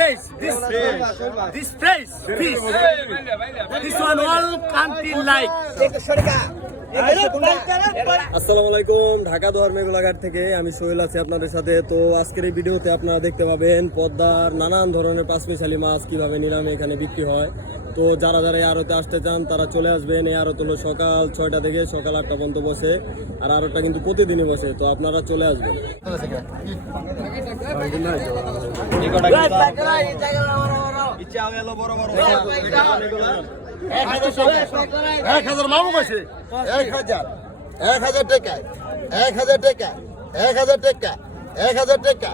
fresh. This this place, fish. This one all country like. আসসালামু আলাইকুম ঢাকা দোয়ার মেঘলাঘাট থেকে আমি সোহেল আছি আপনাদের সাথে তো আজকের এই ভিডিওতে আপনারা দেখতে পাবেন পদ্মার নানান ধরনের পাঁচমিশালি মাছ কীভাবে নিলামে এখানে বিক্রি হয় তো যারা যারা এই আড়তে আসতে চান, তারা চলে আসবেন। এই আড়ত হলো সকাল ছয়টা থেকে সকাল আটটা পর্যন্ত বসে, আর আড়তটা কিন্তু প্রতিদিনই বসে, তো আপনারা চলে আসবেন। এক হাজার মামু কাছে এক হাজার। এক হাজার টাকা। এক হাজার টাকা। এক হাজার টাকা। এক হাজার টাকা।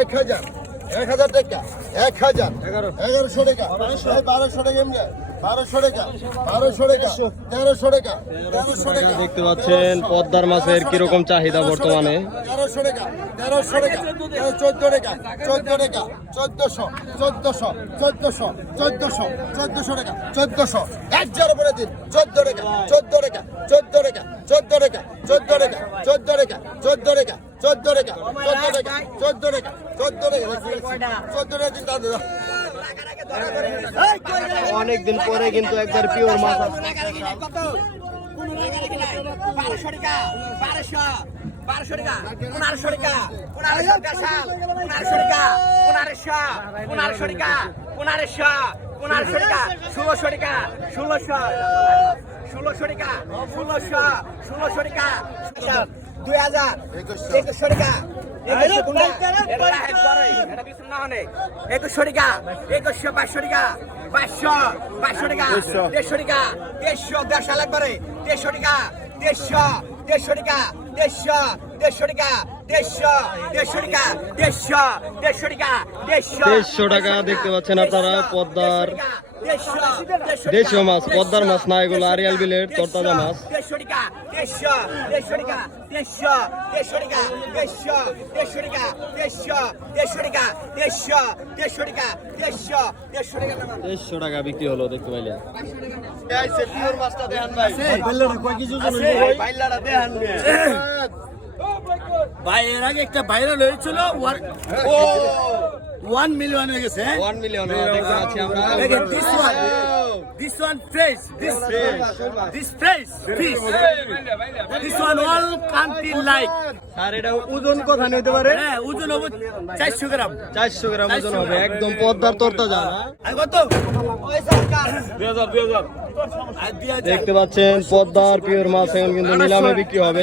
এক হাজার। এক হাজার টাকা এক হাজার এগারোশো টাকা বারোশো। টাকা এমনি বারোশো টাকা বারোশো টাকা তেরোশো। টাকা তেরোশো টাকা। দেখতে পাচ্ছেন পদ্মার মাছের কীরকম চাহিদা বর্তমানে। তেরোশো টাকা তেরোশো টাকা চোদ্দ টাকা চোদ্দ টাকা চোদ্দশো চোদ্দশো চোদ্দশো চোদ্দশো চোদ্দশো টাকা চোদ্দশো। এক জার করে দিন চোদ্দ টাকা চোদ্দ টাকা চোদ্দ টাকা চোদ্দ টাকা চোদ্দ টাকা চোদ্দ টাকা চোদ্দ টাকা। চোদ্দ টাকা চোদ্দ টাকা চোদ্দ টাকা চোদ্দ টাকা চোদ্দ টাকা দিন দাদা অনেকদিন পরে কিন্তু একবার পিওর মাছ বারোশো টাকা বারোশো বারোশো টাকা পনেরোশো টাকা পনেরোশো টাকা শাল পনেরোশো টাকা পনেরোশো পনেরোশো টাকা পনেরোশো পনেরোশো টাকা ষোলোশো টাকা ষোলোশো ষোলোশো টাকা ষোলোশো ষোলোশো টাকা দুই হাজার একুশশো। টাকা একুশশো টাকা একুশশো বাইশশো টাকা বাইশশো বাইশশো টাকা দেড়শো। টাকা দেড়শো দেড়শো লাগবে দেড়শো টাকা দেড়শো দেড়শো টাকা দেড়শো দেড়শো টাকা দেড়শো দেড়শো টাকা দেড়শো দেড়শো টাকা দেড়শো। দেড়শো টাকা দেখতে পাচ্ছেন আপনারা পদ্মার দেশীয় মাছ পদ্মার মাছ না এগুলো আরিয়াল বিলের তরতাজা মাছ টাকা বিক্রি হলো ভাই এর আগে একটা ভাইরাল হয়েছিল ওয়ান মিলিয়ন হয়ে গেছে হ্যাঁ? ওয়ান মিলিয়ন দেখতে পাচ্ছি আমরা। দেখেন this one this one fresh this this fresh fish this one all country like আর এটা ওজন কথা নিতে পারে? হ্যাঁ ওজন হবে চারশো গ্রাম। চারশো গ্রাম ওজন হবে একদম পদ্মার তরতাজা? আর কত? আর দুই হাজার। দেখতে পাচ্ছেন পদ্মার পিওর মাছ এখন কিন্তু নিলামে বিক্রি হবে।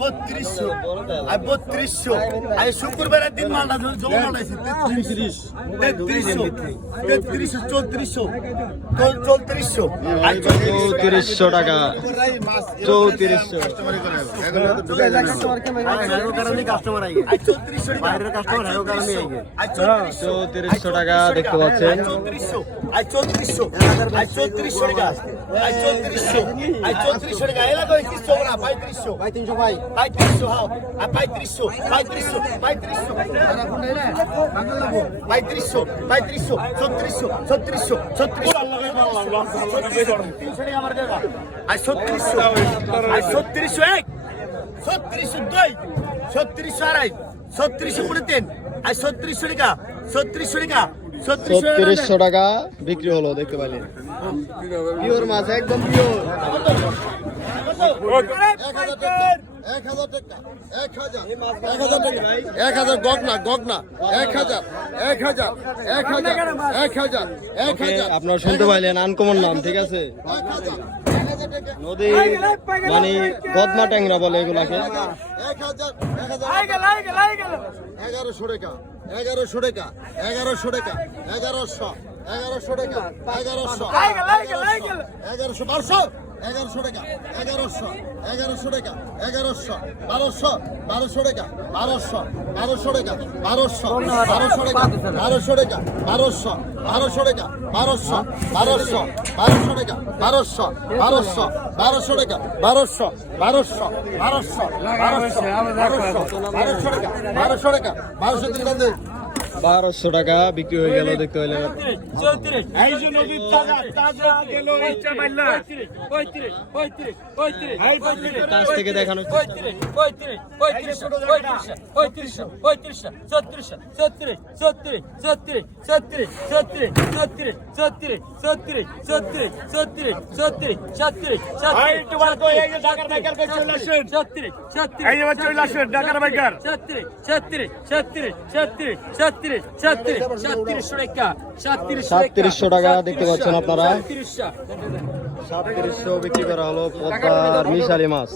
বত্রিশশো আর বত্রিশশো। আর শুক্রবারের দিন মালটা জমা মালাইছি তেত্রিশ। তেত্রিশশো তেত্রিশশো চৌত্রিশশো চৌত্রিশশো। আর চৌত্রিশশো টাকা। চৌত্রিশশো। চৌত্রিশশো টাকা। দেখতে পাচ্ছেন। চৌত্রিশশো আর চৌত্রিশশো। আর চৌত্রিশশো টাকা। আর চৌত্রিশশো। আর চৌত্রিশশো টাকা। এলাকা তিরিশশো না পঁয়ত্রিশশো তিনশো। ভাই পঁয়ত্রিশশো হাও আর পঁয়ত্রিশশো পঁয়ত্রিশশো পঁয়ত্রিশশো পঁয়ত্রিশশো পঁয়ত্রিশশো ছত্রিশশো ছত্রিশশো ছত্রিশশো আর ছত্রিশশো আর ছত্রিশশো এক। ছত্রিশশো দুই। ছত্রিশশো আড়াই। ছত্রিশশো কুড়ি তিন। আর ছত্রিশশো টাকা। ছত্রিশশো টাকা। ছত্রিশশো টাকা বিক্রি হলো দেখতে পাইলেন। পিওর মাছ একদম পিওর। এক হাজার টাকা এক হাজার। এক হাজার এক হাজার টাকা এক হাজার গগনা গগনা। এক হাজার এক হাজার এক হাজার এক হাজার এক হাজার। আপনারা শুনতে পাইলেন আনকমন নাম ঠিক আছে? নদী মানে গদমা ট্যাংরা বলে এগুলাকে। এক হাজার এগারোশো টাকা। এগারোশো টাকা এগারোশো টাকা এগারোশো এগারোশো টাকা এগারোশো এগারোশো বারোশো। এগারোশো টাকা, এগারোশো এগারোশো টাকা, এগারোশো, বারোশো বারোশো টাকা, বারোশো বারোশো টাকা, বারোশো বারোশো টাকা বারোশো টাকা, বারোশো বারোশো টাকা, বারোশো বারোশো বারোশো টাকা, বারোশো বারোশো বারোশো টাকা, বারোশো বারোশো বারোশো বারোশো বারোশো বারোশো টাকা বারোশো টাকা বারোশো তিন বারোশো টাকা বিক্রি হয়ে গেল দেখতে পেলেন কাছ থেকে দেখানো ছত্রিশ ছত্রিশ ছত্রিশ ছত্রিশ ছত্রিশ সাতত্রিশশো টাকা দেখতে পাচ্ছেন আপনারা। সাতত্রিশশো বিক্রি করা হলো পদ্মার মিশালি মাছ।